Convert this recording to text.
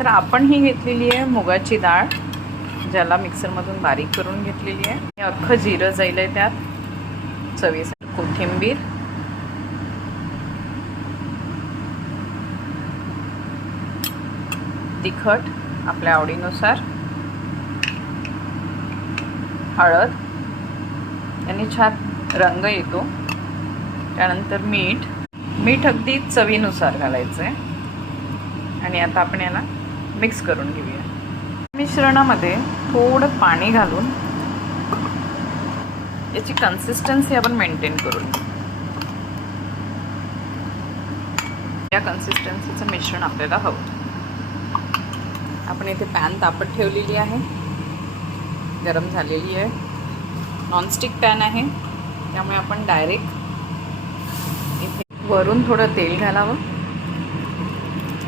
तर आपण ही घेतलेली आहे मुगाची डाळ, ज्याला मिक्सरमधून बारीक करून घेतलेली आहे. अख्खं जिरं जाईल आहे त्यात, चवीसाठी कोथिंबीर, तिखट आपल्या आवडीनुसार, हळद आणि छान रंग येतो. त्यानंतर मीठ अगदी चवीनुसार घालायचं आहे. आणि आता आपण याला मिक्स करून घेऊया. मिश्रणामध्ये थोडं पाणी घालून याची कन्सिस्टन्सी आपण मेंटेन करून या कन्सिस्टन्सीचं मिश्रण आपल्याला हवं. आपण इथे पॅन तापत ठेवलेली आहे, गरम झालेली आहे. नॉनस्टिक पॅन आहे, त्यामुळे आपण डायरेक्ट इथे वरून थोडं तेल घालावं